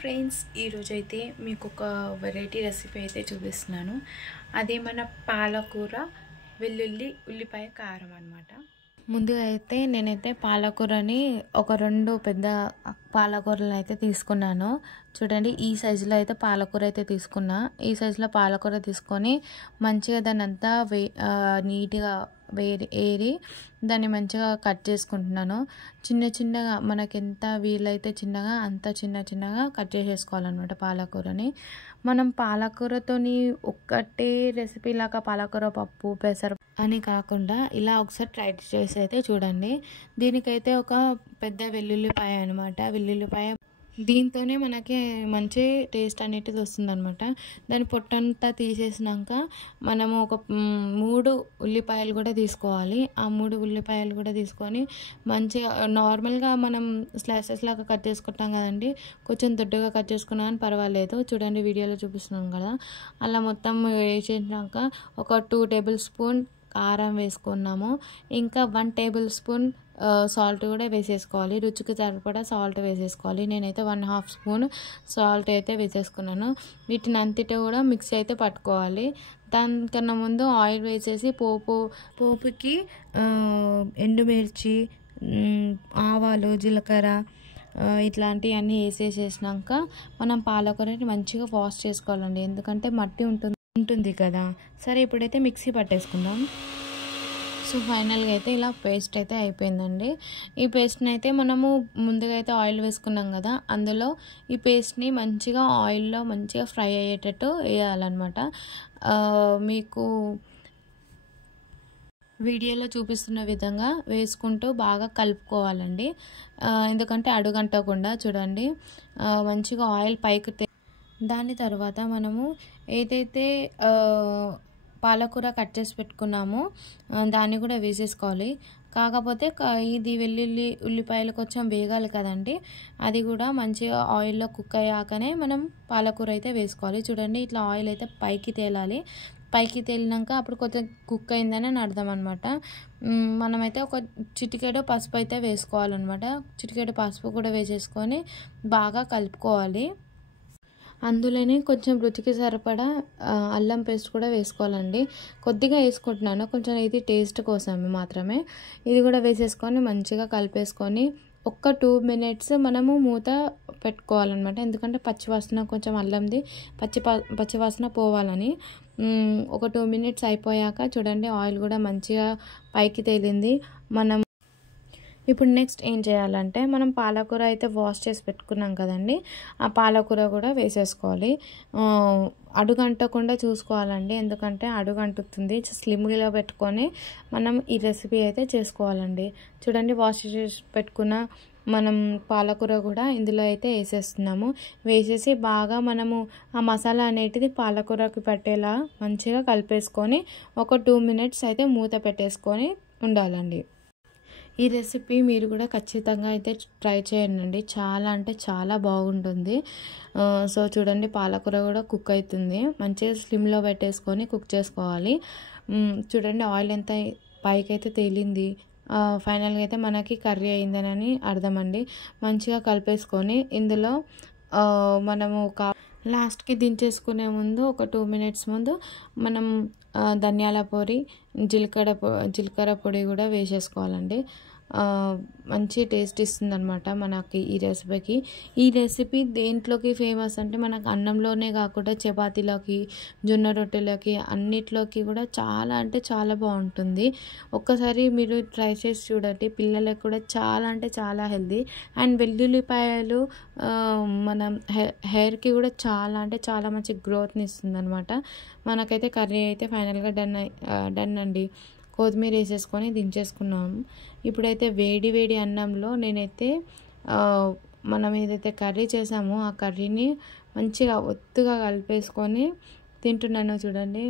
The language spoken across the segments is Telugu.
ఫ్రెండ్స్, ఈరోజైతే మీకు ఒక వెరైటీ రెసిపీ అయితే చూపిస్తున్నాను. అదే మన పాలకూర వెల్లుల్లి ఉల్లిపాయ కారం అన్నమాట. ముందుగా అయితే నేనైతే పాలకూరని ఒక 2 పెద్ద పాలకూరలు అయితే తీసుకున్నాను. చూడండి, ఈ సైజులో అయితే పాలకూర అయితే తీసుకున్నా. ఈ సైజులో పాలకూర తీసుకొని మంచిగా దాన్ని అంతా నీట్గా ఏరి దాన్ని మంచిగా కట్ చేసుకుంటున్నాను. చిన్నగా మనకి ఎంత వీలైతే చిన్నగా అంత చిన్నగా కట్ చేసేసుకోవాలన్నమాట పాలకూరని. మనం పాలకూరతోని ఒక్కటే రెసిపీ లాగా పాలకూర పప్పు పెసర అని కాకుండా ఇలా ఒకసారి ట్రై చేసి అయితే చూడండి. దీనికైతే ఒక పెద్ద వెల్లుల్లిపాయ అనమాట. వెల్లుల్లిపాయ దీంతోనే మనకి మంచి టేస్ట్ అనేటిది వస్తుందన్నమాట. దాని పొట్టంతా తీసేసినాక మనము ఒక 3 ఉల్లిపాయలు కూడా తీసుకోవాలి. ఆ 3 ఉల్లిపాయలు కూడా తీసుకొని మంచిగా నార్మల్గా మనం స్లైసెస్ లాగా కట్ చేసుకుంటాం కదండి, కొంచెం దొడ్డుగా కట్ చేసుకున్నా కానీ పర్వాలేదు. చూడండి, వీడియోలో చూపిస్తున్నాం కదా, అలా మొత్తం వేసేసినాక ఒక 2 టేబుల్ స్పూన్ కారం వేసుకున్నాము. ఇంకా 1 టేబుల్ స్పూన్ సాల్ట్ కూడా వేసేసుకోవాలి. రుచికి సరిపడా సాల్ట్ వేసేసుకోవాలి. నేనైతే 1/2 స్పూన్ సాల్ట్ అయితే వేసేసుకున్నాను. వీటిని అంతటా కూడా మిక్సీ అయితే పట్టుకోవాలి. దానికన్నా ముందు ఆయిల్ వేసేసి పోపుకి ఎండుమిర్చి, ఆవాలు, జీలకర్ర ఇట్లాంటివన్నీ వేసేసేసినాక మనం పాలకూరని మంచిగా వాష్ చేసుకోవాలండి, ఎందుకంటే మట్టి ఉంటుంది కదా. సరే, ఇప్పుడైతే మిక్సీ పట్టేసుకుందాం. సో ఫైనల్గా అయితే ఇలా పేస్ట్ అయితే అయిపోయిందండి. ఈ పేస్ట్ని అయితే మనము ముందుగా అయితే ఆయిల్ వేసుకున్నాం కదా, అందులో ఈ పేస్ట్ని మంచిగా ఆయిల్లో మంచిగా ఫ్రై అయ్యేటట్టు వేయాలన్నమాట. మీకు వీడియోలో చూపిస్తున్న విధంగా వేసుకుంటూ బాగా కలుపుకోవాలండి, ఎందుకంటే అడుగంటకుండా. చూడండి, మంచిగా ఆయిల్ పైకి దాని తర్వాత మనము ఏదైతే పాలకూర కట్ చేసి పెట్టుకున్నామో దాన్ని కూడా వేసేసుకోవాలి. కాకపోతే ఇది వెల్లుల్లి ఉల్లిపాయలు కొంచెం వేగాలి కదండి, అది కూడా మంచిగా ఆయిల్లో కుక్ అయ్యాకనే మనం పాలకూర అయితే వేసుకోవాలి. చూడండి, ఇట్లా ఆయిల్ అయితే పైకి తేలాలి. పైకి తేలినాక అప్పుడు కొంచెం కుక్ అయిందని అర్థం అనమాట. మనమైతే ఒక చిటికెడు పసుపు అయితే వేసుకోవాలన్నమాట. చిటికెడు పసుపు కూడా వేసేసుకొని బాగా కలుపుకోవాలి. అందులోనే కొంచెం రుచికి సరిపడా అల్లం పేస్ట్ కూడా వేసుకోవాలండి. కొద్దిగా వేసుకుంటున్నాను, కొంచెం ఇది టేస్ట్ కోసం మాత్రమే. ఇది కూడా వేసేసుకొని మంచిగా కలిపేసుకొని ఒక్క 2 మినిట్స్ మనము మూత పెట్టుకోవాలన్నమాట, ఎందుకంటే పచ్చివాసన కొంచెం అల్లంది పచ్చివాసన పోవాలని. ఒక 2 మినిట్స్ అయిపోయాక చూడండి, ఆయిల్ కూడా మంచిగా పైకి తేలింది. మనం ఇప్పుడు నెక్స్ట్ ఏం చేయాలంటే, మనం పాలకూర అయితే వాష్ చేసి పెట్టుకున్నాం కదండి, ఆ పాలకూర కూడా వేసేసుకోవాలి. అడుగంటకుండా చూసుకోవాలండి, ఎందుకంటే అడుగంటుతుంది. స్లిమ్లో పెట్టుకొని మనం ఈ రెసిపీ అయితే చేసుకోవాలండి. చూడండి, వాష్ చేసి పెట్టుకున్న మనం పాలకూర కూడా ఇందులో అయితే వేసేస్తున్నాము. వేసేసి బాగా మనము ఆ మసాలా అనేటిది పాలకూరకి పట్టేలా మంచిగా కలిపేసుకొని ఒక 2 మినిట్స్ అయితే మూత పెట్టేసుకొని ఉండాలండి. ఈ రెసిపీ మీరు కూడా ఖచ్చితంగా అయితే ట్రై చేయండి, చాలా అంటే చాలా బాగుంటుంది. సో చూడండి, పాలకూర కూడా కుక్ అవుతుంది. మంచిగా స్లిమ్లో పెట్టేసుకొని కుక్ చేసుకోవాలి. చూడండి, ఆయిల్ ఎంత పైకి అయితే తేలింది. ఫైనల్గా అయితే మనకి కర్రీ అయిందని అర్థం అండి. మంచిగా కలిపేసుకొని ఇందులో మనము లాస్ట్కి దించేసుకునే ముందు ఒక 2 మినిట్స్ ముందు మనం ధనియాల పొడి, జీలకర్ర పొడి కూడా వేసేసుకోవాలండి. మంచి టేస్ట్ ఇస్తుంది అనమాట మనకి ఈ రెసిపీకి. ఈ రెసిపీ దేంట్లోకి ఫేమస్ అంటే, మనకు అన్నంలోనే కాకుండా చపాతీలోకి, జొన్న రొట్టెలకి, అన్నిట్లోకి కూడా చాలా అంటే చాలా బాగుంటుంది. ఒక్కసారి మీరు ట్రై చేసి చూడండి, పిల్లలకు కూడా చాలా అంటే చాలా హెల్దీ. అండ్ వెల్లుల్లిపాయలు మనం హెయిర్కి కూడా చాలా అంటే చాలా మంచి గ్రోత్ని ఇస్తుంది అనమాట. మనకైతే కర్రీ అయితే ఫైనల్గా డన్ అండి. కొత్తిమీర వేసేసుకొని దించేసుకున్నాము. ఇప్పుడైతే వేడి అన్నంలో నేనైతే మనం ఏదైతే కర్రీ చేసామో ఆ కర్రీని మంచిగా ఒత్తుగా కలిపేసుకొని తింటున్నాను. చూడండి,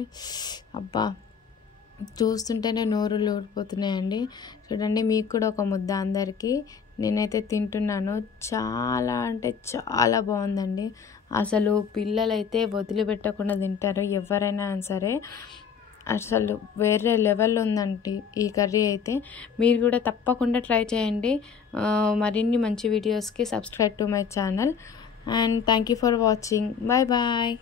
అబ్బా, చూస్తుంటేనే నోరులు ఊరిపోతున్నాయండి. చూడండి, మీకు కూడా ఒక ముద్ద అందరికీ నేనైతే తింటున్నాను. చాలా అంటే చాలా బాగుందండి. అసలు పిల్లలైతే వదిలిపెట్టకుండా తింటారు, ఎవరైనా సరే. అసలు వేరే లెవెల్లో ఉందండి ఈ కర్రీ అయితే. మీరు కూడా తప్పకుండా ట్రై చేయండి. మరిన్ని మంచి వీడియోస్కి subscribe to my channel. and thank you for watching. Bye bye.